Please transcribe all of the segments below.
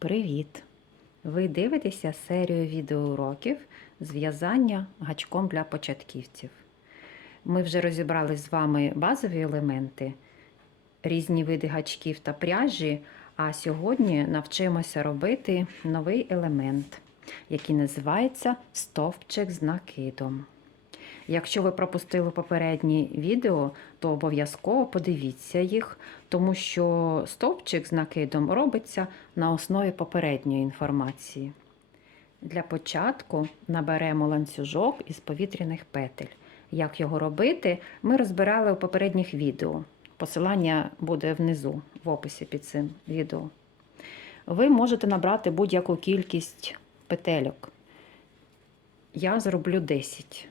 Привіт! Ви дивитеся серію відеоуроків з в'язання гачком для початківців. Ми вже розібрали з вами базові елементи, різні види гачків та пряжі, а сьогодні навчимося робити новий елемент, який називається стовпчик з накидом. Якщо ви пропустили попередні відео, то обов'язково подивіться їх, тому що стовпчик з накидом робиться на основі попередньої інформації. Для початку наберемо ланцюжок із повітряних петель. Як його робити, ми розбирали у попередніх відео. Посилання буде внизу в описі під цим відео. Ви можете набрати будь-яку кількість петельок. Я зроблю 10.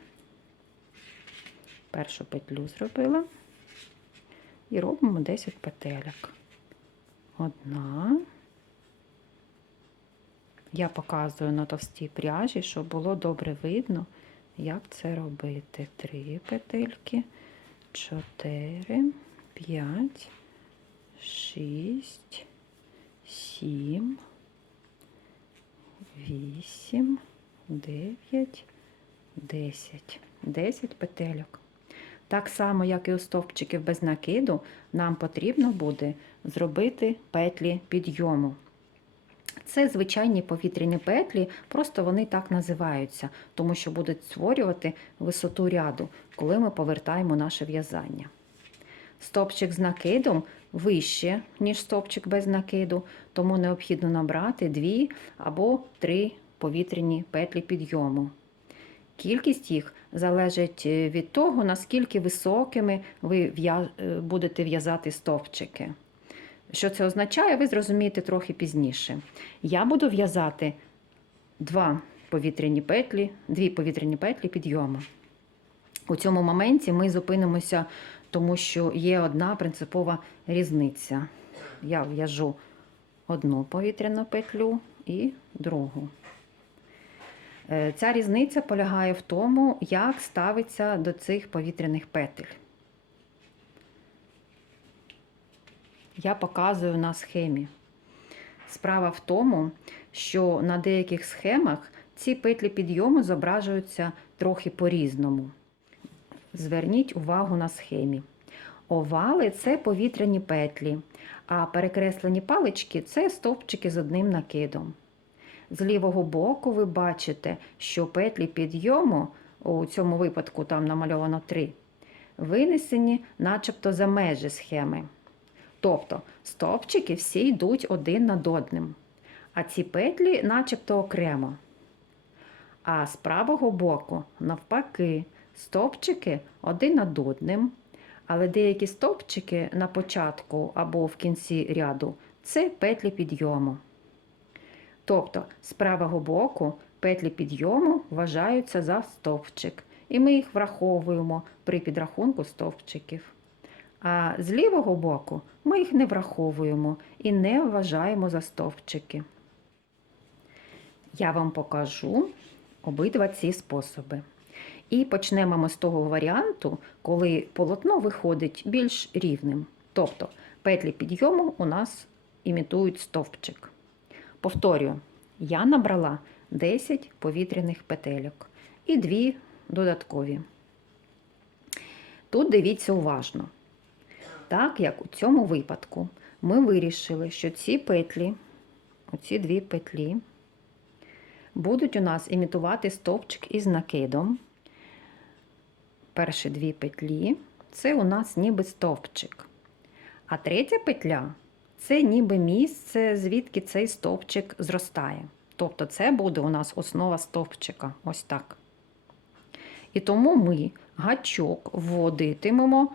Першу петлю зробила і робимо 10 петельок. Одна. Я показую на товстій пряжі, щоб було добре видно, як це робити. Три петельки, чотири, п'ять, шість, сім, вісім, дев'ять, десять. Десять петельок. Так само, як і у стовпчиків без накиду, нам потрібно буде зробити петлі підйому. Це звичайні повітряні петлі, просто вони так називаються, тому що будуть створювати висоту ряду, коли ми повертаємо наше в'язання. Стовпчик з накидом вище, ніж стовпчик без накиду, тому необхідно набрати 2 або 3 повітряні петлі підйому. Кількість їх залежить від того, наскільки високими ви будете в'язати стовпчики. Що це означає, ви зрозумієте трохи пізніше. Я буду в'язати два повітряні петлі, дві повітряні петлі підйому. У цьому моменті ми зупинимося, тому що є одна принципова різниця. Я в'яжу одну повітряну петлю і другу. Ця різниця полягає в тому, як ставиться до цих повітряних петель. Я показую на схемі. Справа в тому, що на деяких схемах ці петлі підйому зображуються трохи по-різному. Зверніть увагу на схемі. Овали це повітряні петлі, а перекреслені палички це стовпчики з одним накидом. З лівого боку ви бачите, що петлі підйому, у цьому випадку там намальовано 3, винесені начебто за межі схеми. Тобто стовпчики всі йдуть один над одним, а ці петлі начебто окремо. А з правого боку, навпаки, стовпчики один над одним, але деякі стовпчики на початку або в кінці ряду це петлі підйому. Тобто з правого боку петлі підйому вважаються за стовпчик, і ми їх враховуємо при підрахунку стовпчиків. А з лівого боку ми їх не враховуємо і не вважаємо за стовпчики. Я вам покажу обидва ці способи. І почнемо ми з того варіанту, коли полотно виходить більш рівним. Тобто петлі підйому у нас імітують стовпчик. Повторюю, я набрала 10 повітряних петельок і 2 додаткові. Тут дивіться уважно. Так як у цьому випадку ми вирішили, що ці петлі, оці дві петлі, будуть у нас імітувати стовпчик із накидом. Перші дві петлі це у нас ніби стовпчик. А третя петля це ніби місце, звідки цей стовпчик зростає. Тобто це буде у нас основа стовпчика. Ось так. І тому ми гачок вводитимемо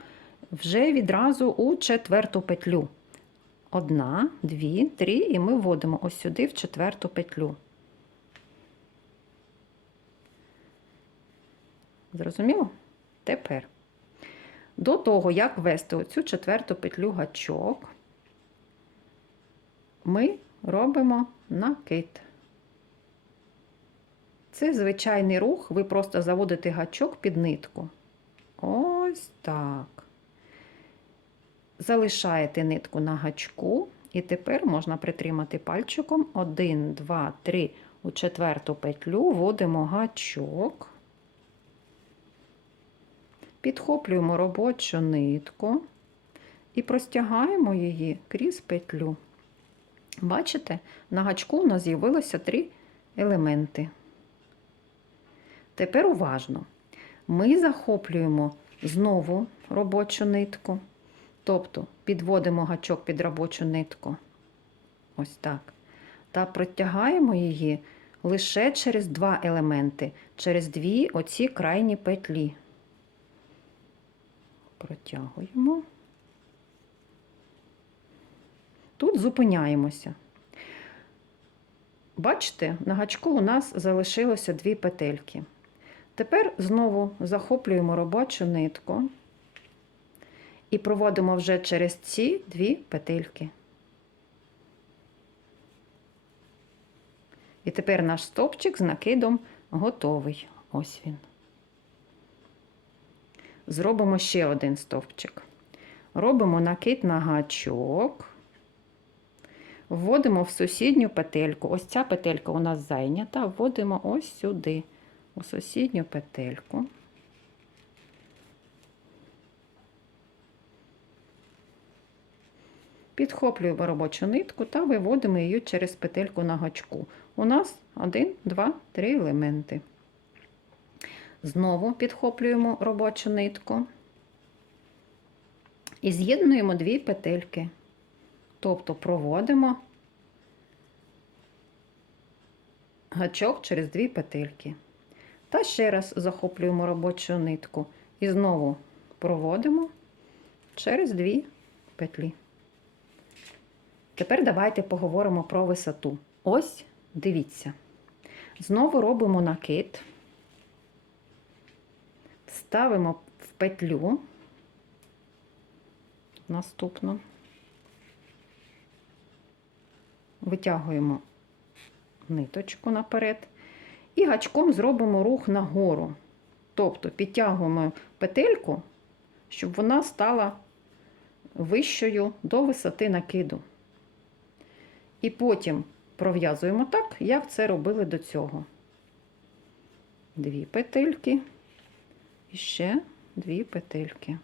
вже відразу у четверту петлю. Одна, дві, три, і ми вводимо ось сюди в четверту петлю. Зрозуміло? Тепер. До того, як ввести оцю четверту петлю гачок, ми робимо накид. Це звичайний рух, ви просто заводите гачок під нитку. Ось так. Залишаєте нитку на гачку І тепер можна притримати пальчиком 1, 2, 3 у четверту петлю, вводимо гачок, підхоплюємо робочу нитку і простягаємо її крізь петлю. Бачите, на гачку у нас з'явилося три елементи. Тепер уважно. Ми захоплюємо знову робочу нитку, тобто підводимо гачок під робочу нитку. Ось так. Та протягаємо її лише через два елементи, через дві оці крайні петлі. Протягуємо. Тут зупиняємося. Бачите, на гачку у нас залишилося дві петельки. Тепер знову захоплюємо робочу нитку і проводимо вже через ці дві петельки. І тепер наш стовпчик з накидом готовий. Ось він. Зробимо ще один стовпчик. Робимо накид на гачок. Вводимо в сусідню петельку. Ось ця петелька у нас зайнята. Вводимо ось сюди, у сусідню петельку. Підхоплюємо робочу нитку та виводимо її через петельку на гачку. У нас 1, 2, 3 елементи. Знову підхоплюємо робочу нитку і з'єднуємо дві петельки. Тобто проводимо гачок через дві петельки. Та ще раз захоплюємо робочу нитку і знову проводимо через дві петлі. Тепер давайте поговоримо про висоту. Ось, дивіться. Знову робимо накид, ставимо в петлю наступну, витягуємо ниточку наперед і гачком зробимо рух нагору. Тобто підтягуємо петельку, щоб вона стала вищою до висоти накиду. І потім пров'язуємо так, як це робили до цього. Дві петельки і ще дві петельки.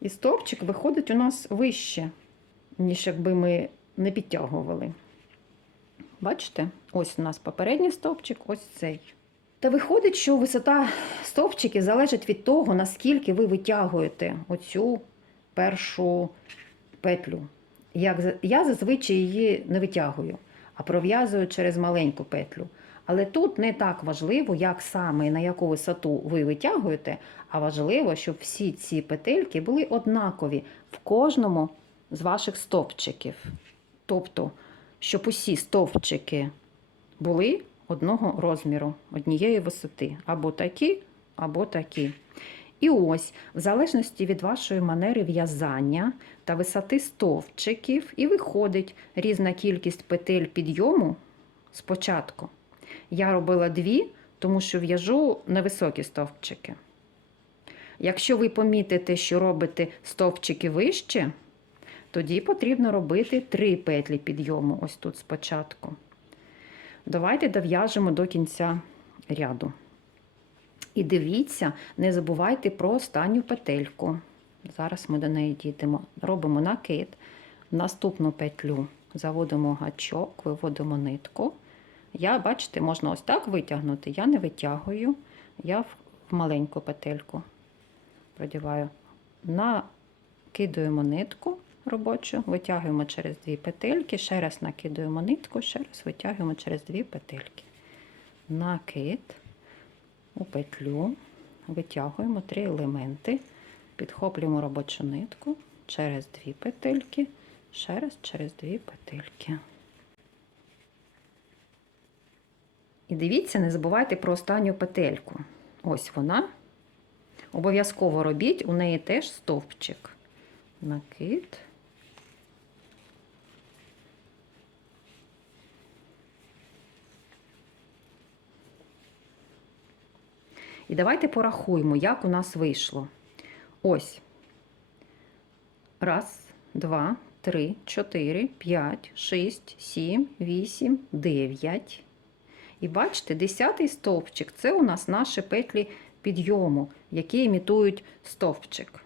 І стовпчик виходить у нас вище, ніж якби ми не підтягували. Бачите? Ось у нас попередній стовпчик, ось цей. Та виходить, що висота стовпчиків залежить від того, наскільки ви витягуєте оцю першу петлю. Як, я зазвичай її не витягую, а пров'язую через маленьку петлю. Але тут не так важливо, як саме і на яку висоту ви витягуєте, а важливо, щоб всі ці петельки були однакові в кожному з ваших стовпчиків. Тобто, щоб усі стовпчики були одного розміру, однієї висоти, або такі, або такі. І ось, в залежності від вашої манери в'язання та висоти стовпчиків, і виходить різна кількість петель підйому спочатку. Я робила дві, тому що в'яжу невисокі стовпчики. Якщо ви помітите, що робите стовпчики вище, тоді потрібно робити три петлі підйому ось тут спочатку. Давайте дов'яжемо до кінця ряду. І дивіться, не забувайте про останню петельку. Зараз ми до неї дійдемо. Робимо накид, наступну петлю заводимо гачок, виводимо нитку. Я, бачите, можна ось так витягнути. Я не витягую, я в маленьку петельку продіваю. Накидуємо нитку робочу, витягуємо через дві петельки, ще раз накидуємо нитку, ще раз витягуємо через дві петельки. Накид у петлю, витягуємо три елементи, підхоплюємо робочу нитку через дві петельки, ще раз через дві петельки. І дивіться, не забувайте про останню петельку. Ось вона. Обов'язково робіть, у неї теж стовпчик. Накид. І давайте порахуємо, як у нас вийшло. Ось. Раз, два, 3, 4, 5, 6, 7, 8, 9. І бачите, 10 стовпчик це у нас наші петлі підйому, які імітують стовпчик.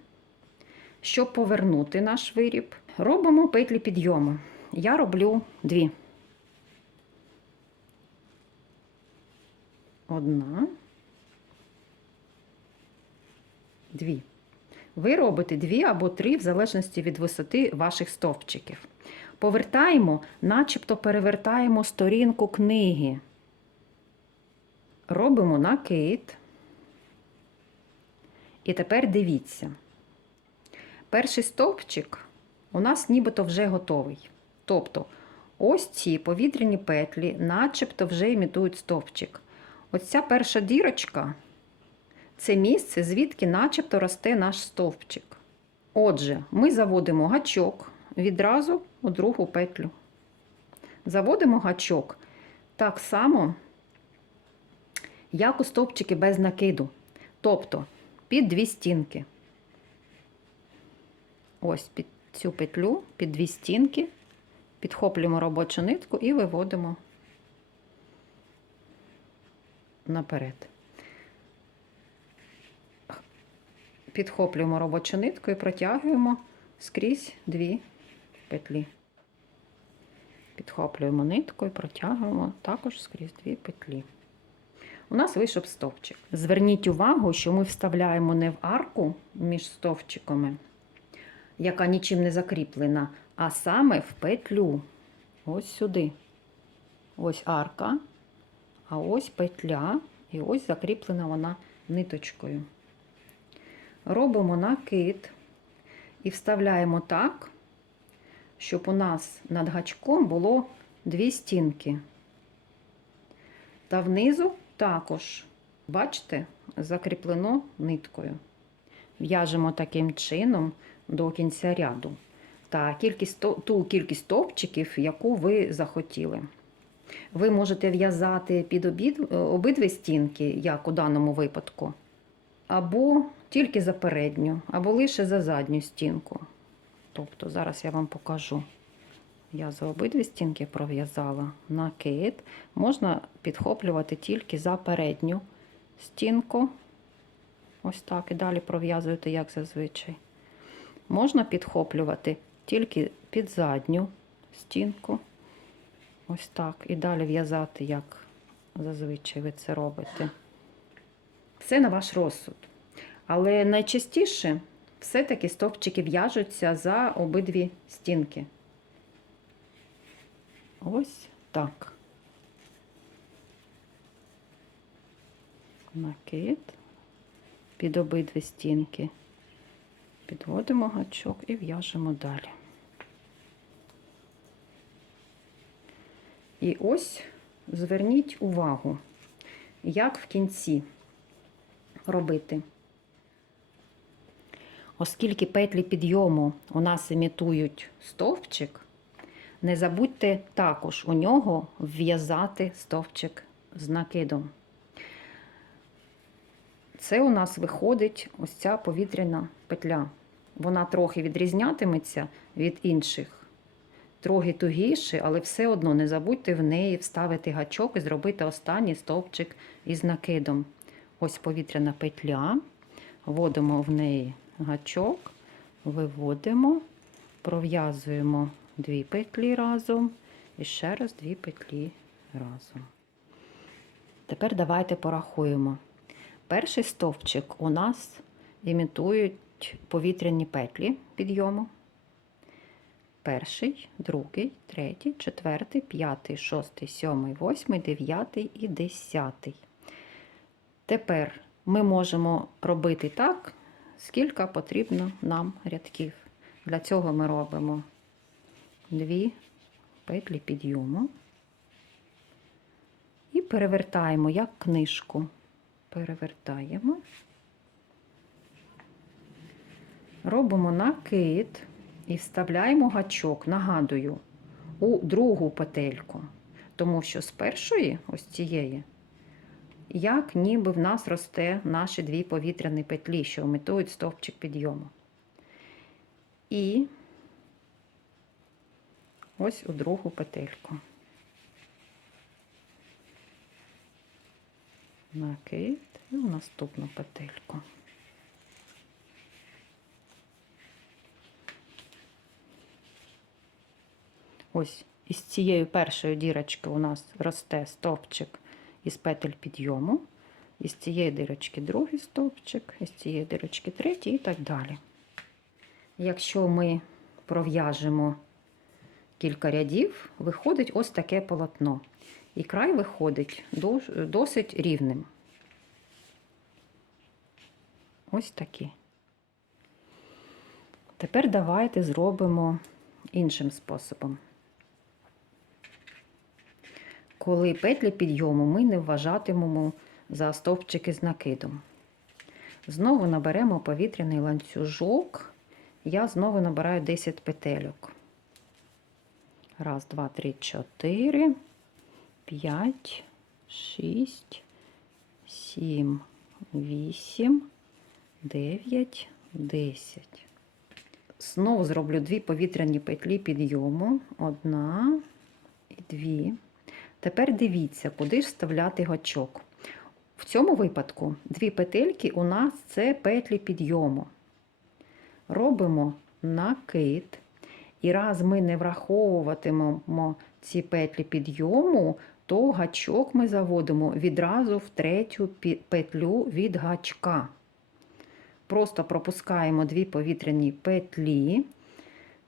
Щоб повернути наш виріб, робимо петлі підйому. Я роблю дві. Одна. Дві. Ви робите дві або три, в залежності від висоти ваших стовпчиків. Повертаємо, начебто перевертаємо сторінку книги. Робимо накид. І тепер дивіться. Перший стовпчик у нас нібито вже готовий. Тобто, ось ці повітряні петлі, начебто вже імітують стовпчик. Ось ця перша дірочка це місце, звідки начебто росте наш стовпчик. Отже, ми заводимо гачок відразу у другу петлю. Заводимо гачок так само, як у стовпчики без накиду. Тобто під дві стінки. Ось під цю петлю, під дві стінки, підхоплюємо робочу нитку і виводимо наперед. Підхоплюємо робочу нитку і протягуємо скрізь дві петлі. Підхоплюємо нитку і протягуємо також скрізь дві петлі. У нас вийшов стовпчик. Зверніть увагу, що ми вставляємо не в арку між стовпчиками, яка нічим не закріплена, а саме в петлю. Ось сюди. Ось арка, а ось петля, і ось закріплена вона ниточкою. Робимо накид і вставляємо так, щоб у нас над гачком було дві стінки. Та внизу також, бачите, закріплено ниткою. В'яжемо таким чином до кінця ряду. Та кількість, ту кількість топчиків, яку ви захотіли. Ви можете в'язати під обід, обидві стінки, як у даному випадку, або тільки за передню, або лише за задню стінку. Тобто, зараз я вам покажу. Я за обидві стінки пров'язала накид. Можна підхоплювати тільки за передню стінку. Ось так. І далі пров'язуєте, як зазвичай. Можна підхоплювати тільки під задню стінку. Ось так. І далі в'язати, як зазвичай ви це робите. Це на ваш розсуд. Але найчастіше все-таки стовпчики в'яжуться за обидві стінки. Ось так. Накид під обидві стінки. Підводимо гачок і в'яжемо далі. І ось зверніть увагу, як в кінці робити. Оскільки петлі підйому у нас імітують стовпчик, не забудьте також у нього вв'язати стовпчик з накидом. Це у нас виходить ось ця повітряна петля. Вона трохи відрізнятиметься від інших, трохи тугіше, але все одно не забудьте в неї вставити гачок і зробити останній стовпчик із накидом. Ось повітряна петля, вводимо в неї гачок, виводимо, пров'язуємо дві петлі разом і ще раз дві петлі разом. Тепер давайте порахуємо. Перший стовпчик у нас імітують повітряні петлі підйому. Перший, другий, третій, четвертий, п'ятий, шостий, сьомий, восьмий, дев'ятий і десятий. Тепер ми можемо робити так, скільки потрібно нам рядків. Для цього ми робимо дві петлі підйому і перевертаємо як книжку. Перевертаємо, робимо накид і вставляємо гачок, нагадую, у другу петельку, тому що з першої, ось цієї, як ніби в нас росте наші дві повітряні петлі, що імітують стовпчик підйому. І ось у другу петельку. Накид і в наступну петельку. Ось із цієї першої дірочки у нас росте стовпчик із петель підйому, із цієї дирочки другий стовпчик, із цієї дирочки третій і так далі. Якщо ми пров'яжемо кілька рядів, виходить ось таке полотно. І край виходить досить рівним. Ось такі. Тепер давайте зробимо іншим способом. Коли петлі підйому ми не вважатимемо за стовпчики з накидом. Знову наберемо повітряний ланцюжок. Я знову набираю 10 петельок. Раз, два, три, чотири, п'ять, шість, сім, вісім, дев'ять, десять. Знову зроблю дві повітряні петлі підйому. Одна і дві. Тепер дивіться, куди ж вставляти гачок. В цьому випадку дві петельки у нас це петлі підйому. Робимо накид. І раз ми не враховуватимемо ці петлі підйому, то гачок ми заводимо відразу в третю петлю від гачка. Просто пропускаємо дві повітряні петлі,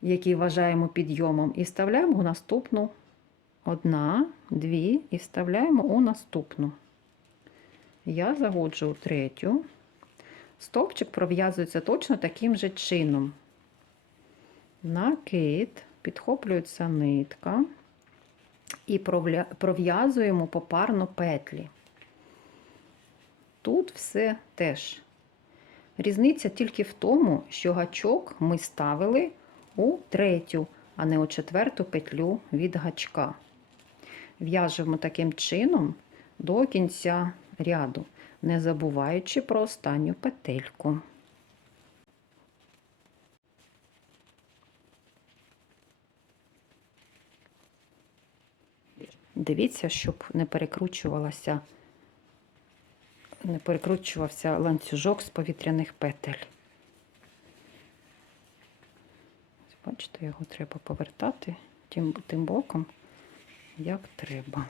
які вважаємо підйомом, і вставляємо наступну одна, дві, і вставляємо у наступну. Я заводжу у третю. Стовпчик пров'язується точно таким же чином. Накид, підхоплюється нитка і пров'язуємо попарно петлі. Тут все теж. Різниця тільки в тому, що гачок ми ставили у третю, а не у четверту петлю від гачка. В'яжемо таким чином до кінця ряду, не забуваючи про останню петельку. Дивіться, щоб не перекручувалася, не перекручувався ланцюжок з повітряних петель. Бачите, його треба повертати тим, тим боком, як треба.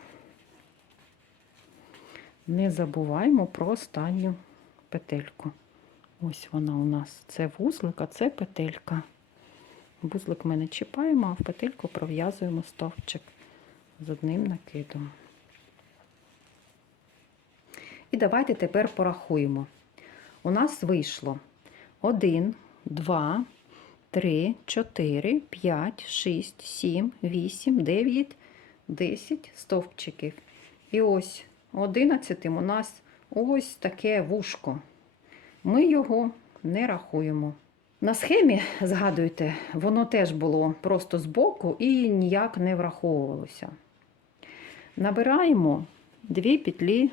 Не забуваємо про останню петельку. Ось вона у нас. Це вузлик, а це петелька. Вузлик ми не чіпаємо, а в петельку пров'язуємо стовпчик з одним накидом. І давайте тепер порахуємо. У нас вийшло 1, 2, 3, 4, 5, 6, 7, 8, 9, 10 стовпчиків. І ось 11 у нас ось таке вушко. Ми його не рахуємо. На схемі, згадуйте, воно теж було просто збоку і ніяк не враховувалося. Набираємо дві петлі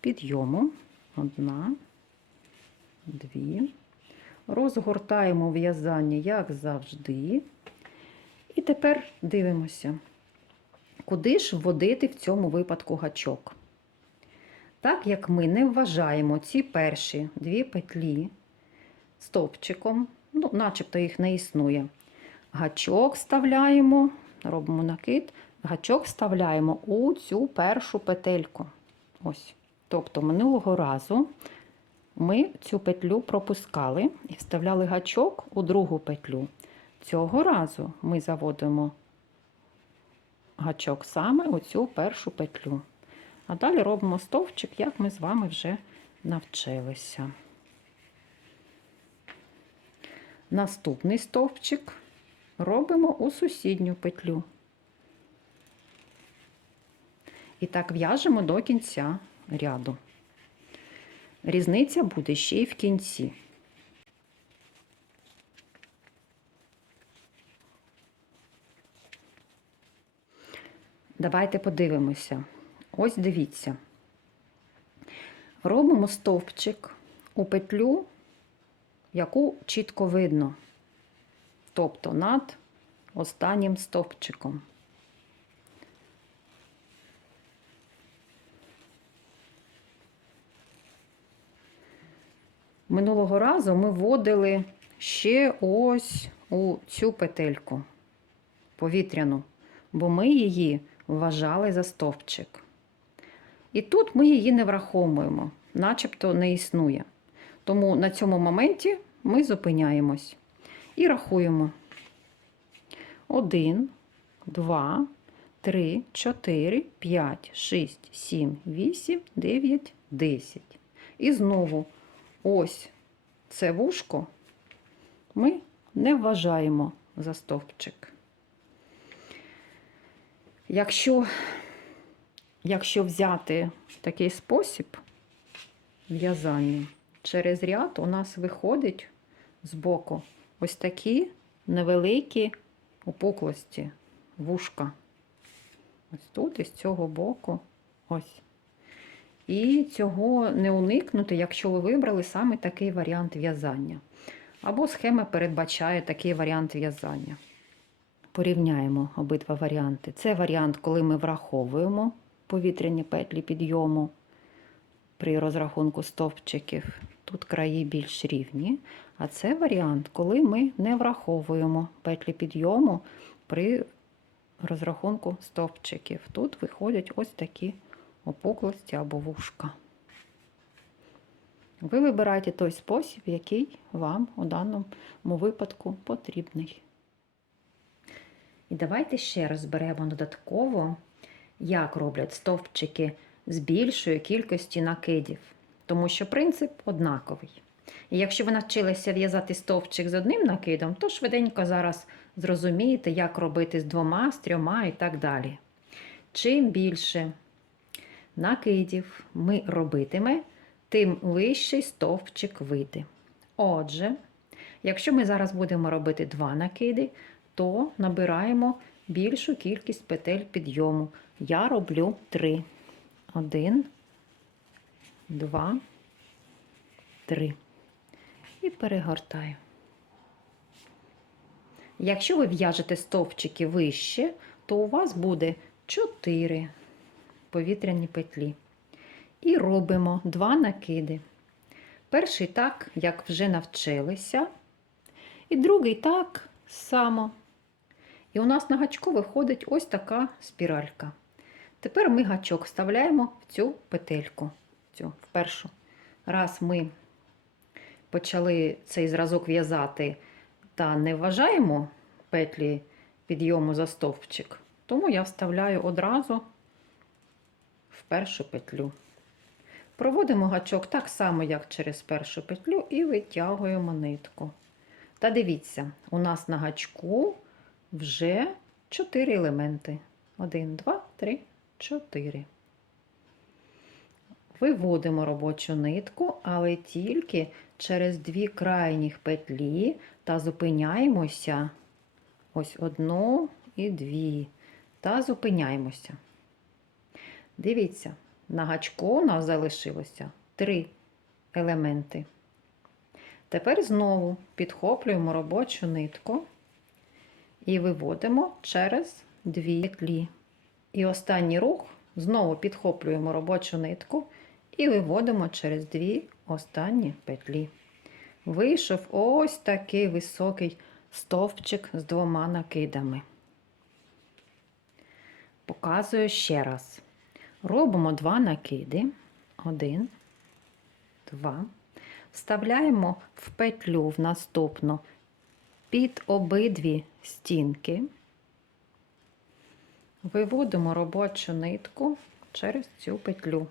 підйому. Одна, дві. Розгортаємо в'язання, як завжди. І тепер дивимося, куди ж вводити в цьому випадку гачок. Так як ми не вважаємо ці перші дві петлі стовпчиком, ну, начебто їх не існує. Гачок вставляємо, робимо накид, гачок вставляємо у цю першу петельку. Ось. Тобто минулого разу ми цю петлю пропускали і вставляли гачок у другу петлю. Цього разу ми заводимо гачок саме у цю першу петлю. А далі робимо стовпчик, як ми з вами вже навчилися. Наступний стовпчик робимо у сусідню петлю. І так в'яжемо до кінця ряду. Різниця буде ще й в кінці. Давайте подивимося. Ось дивіться. Робимо стовпчик у петлю, яку чітко видно. Тобто над останнім стовпчиком. Минулого разу ми вводили ще ось у цю петельку повітряну, бо ми її вважали за стовпчик. І тут ми її не враховуємо, начебто не існує. Тому на цьому моменті ми зупиняємось і рахуємо. 1, 2, 3, 4, 5, 6, 7, 8, 9, 10. І знову ось це вушко ми не вважаємо за стовпчик. Якщо, якщо взяти такий спосіб в'язання, через ряд у нас виходить з боку ось такі невеликі опуклості, вушка. Ось тут і з цього боку ось. І цього не уникнути, якщо ви вибрали саме такий варіант в'язання. Або схема передбачає такий варіант в'язання. Порівняємо обидва варіанти. Це варіант, коли ми враховуємо повітряні петлі підйому при розрахунку стовпчиків. Тут краї більш рівні. А це варіант, коли ми не враховуємо петлі підйому при розрахунку стовпчиків. Тут виходять ось такі опуклості або вушка. Ви вибираєте той спосіб, який вам у даному випадку потрібний. І давайте ще розберемо додатково, як роблять стовпчики з більшою кількістю накидів, тому що принцип однаковий. І якщо ви навчилися в'язати стовпчик з одним накидом, то швиденько зараз зрозумієте, як робити з двома, з трьома і так далі. Чим більше накидів ми робитиме, тим вищий стовпчик вийде. Отже, якщо ми зараз будемо робити два накиди, то набираємо більшу кількість петель підйому. Я роблю три. Один, два, три. І перегортаю. Якщо ви в'яжете стовпчики вище, то у вас буде 4 повітряні петлі. І робимо два накиди. Перший так, як вже навчилися, і другий так само. І у нас на гачку виходить ось така спіралька. Тепер ми гачок вставляємо в цю петельку. Цю, в першу. Раз ми почали цей зразок в'язати та не вважаємо петлі підйому за стовпчик, тому я вставляю одразу в першу петлю. Проводимо гачок так само, як через першу петлю, і витягуємо нитку. Та дивіться, у нас на гачку вже 4 елементи. 1, 2, 3, 4. Виводимо робочу нитку, але тільки через дві крайніх петлі та зупиняємося ось одну і дві. Та зупиняємося. Дивіться, на гачку у нас залишилося три елементи. Тепер знову підхоплюємо робочу нитку і виводимо через дві петлі. І останній рух знову підхоплюємо робочу нитку і виводимо через дві останні петлі. Вийшов ось такий високий стовпчик з двома накидами. Показую ще раз. Робимо два накиди. Один, два. Вставляємо в петлю в наступну під обидві стінки. Виводимо робочу нитку через цю петлю.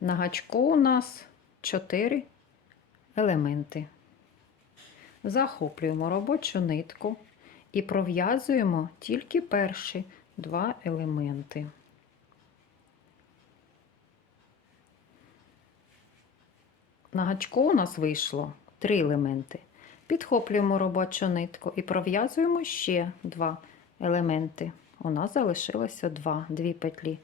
На гачку у нас 4 елементи. Захоплюємо робочу нитку і пров'язуємо тільки перші два елементи. На гачку у нас вийшло три елементи. Підхоплюємо робочу нитку і пров'язуємо ще два елементи. У нас залишилося два, дві петлі.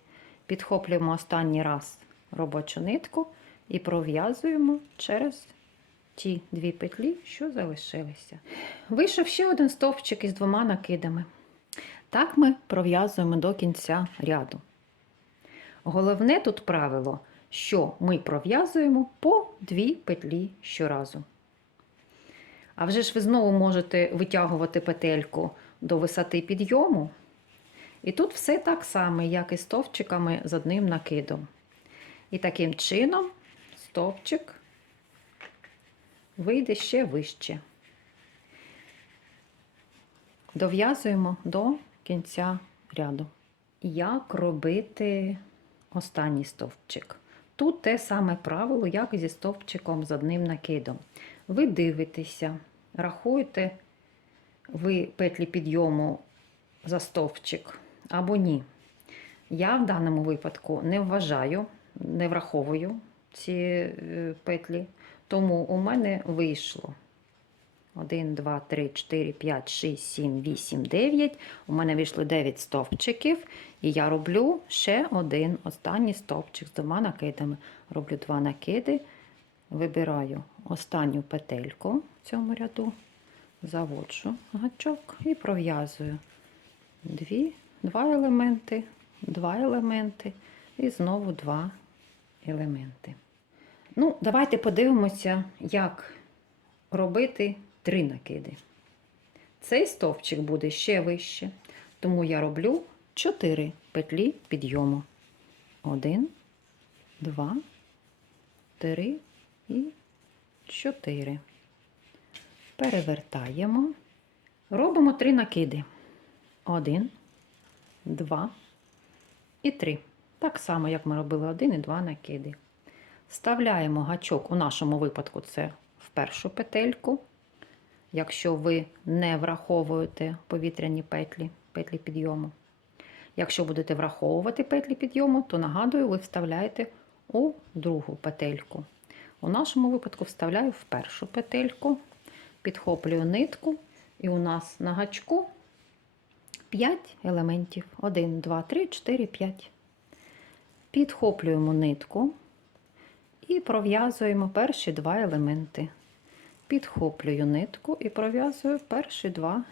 Підхоплюємо останній раз робочу нитку і пров'язуємо через ті дві петлі, що залишилися. Вийшов ще один стовпчик із двома накидами. Так ми пров'язуємо до кінця ряду. Головне тут правило, що ми пров'язуємо по дві петлі щоразу. А вже ж ви знову можете витягувати петельку до висоти підйому. І тут все так само, як і стовпчиками з одним накидом. І таким чином стовпчик вийде ще вище. Дов'язуємо до кінця ряду. Як робити останній стовпчик? Тут те саме правило, як і зі стовпчиком з одним накидом. Ви дивитеся, рахуєте ви петлі підйому за стовпчик або ні. Я в даному випадку не вважаю, не враховую ці е, петлі, тому у мене вийшло 1, 2, 3, 4, 5, 6, 7, 8, 9. У мене вийшло 9 стовпчиків, і я роблю ще один останній стовпчик з двома накидами. Роблю два накиди, вибираю останню петельку в цьому ряду, заводжу гачок і пров'язую дві, два елементи, два елементи і знову два елементи. Ну, давайте подивимося, як робити три накиди. Цей стовпчик буде ще вище, тому я роблю 4 петлі підйому. 1, 2, 3 і 4. Перевертаємо. Робимо три накиди. 1, 2 і 3. Так само, як ми робили один і два накиди. Вставляємо гачок, у нашому випадку це в першу петельку. Якщо ви не враховуєте повітряні петлі, петлі підйому. Якщо будете враховувати петлі підйому, то нагадую, ви вставляєте у другу петельку. У нашому випадку вставляю в першу петельку, підхоплюю нитку, і у нас на гачку 5 елементів. 1, 2, 3, 4, 5. Підхоплюємо нитку і пров'язуємо перші два елементи. Підхоплюю нитку і пров'язую перші два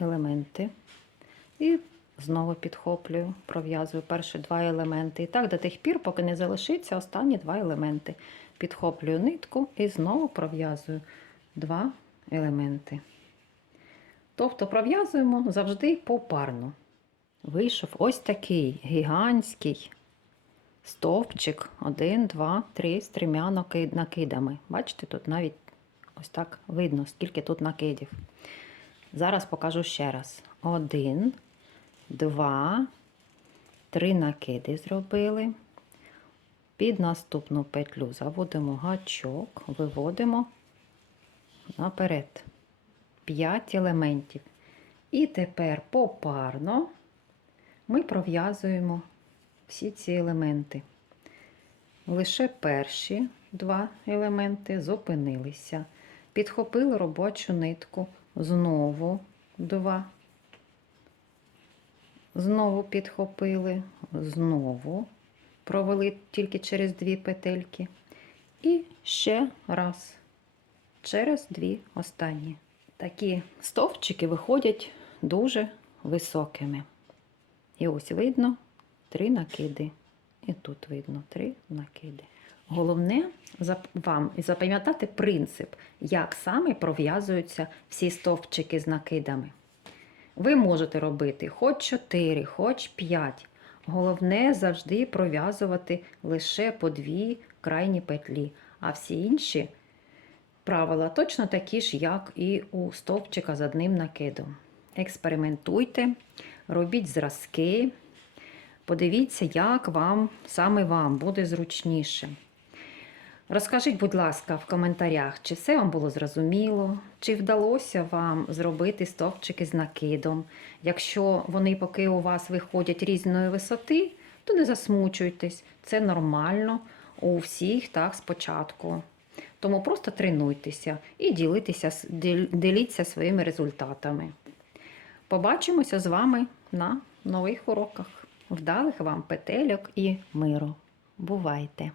елементи. І знову підхоплюю, пров'язую перші два елементи. І так до тих пір, поки не залишиться останні два елементи. Підхоплюю нитку і знову пров'язую два елементи. Тобто пров'язуємо завжди попарно. Вийшов ось такий гігантський стовпчик. Один, два, три з трьома накидами. Бачите, тут навіть ось так видно, скільки тут накидів. Зараз покажу ще раз. Один, два, три накиди зробили. Під наступну петлю заводимо гачок, виводимо наперед. 5 елементів. І тепер попарно ми пров'язуємо всі ці елементи. Лише перші два елементи зупинилися. Підхопили робочу нитку, знову два. Знову підхопили, знову провели тільки через дві петельки. І ще раз через дві останні. Такі стовпчики виходять дуже високими. І ось видно три накиди. І тут видно три накиди. Головне вам запам'ятати принцип, як саме пров'язуються всі стовпчики з накидами. Ви можете робити хоч 4, хоч 5. Головне завжди пров'язувати лише по дві крайні петлі, а всі інші правила точно такі ж, як і у стовпчика з одним накидом. Експериментуйте, робіть зразки, подивіться, як вам саме вам буде зручніше. Розкажіть, будь ласка, в коментарях, чи все вам було зрозуміло, чи вдалося вам зробити стовпчики з накидом. Якщо вони поки у вас виходять різної висоти, то не засмучуйтесь, це нормально у всіх так спочатку. Тому просто тренуйтеся і ділитеся, с- діл- діліться своїми результатами. Побачимося з вами на нових уроках. Вдалих вам петельок і миру. Бувайте!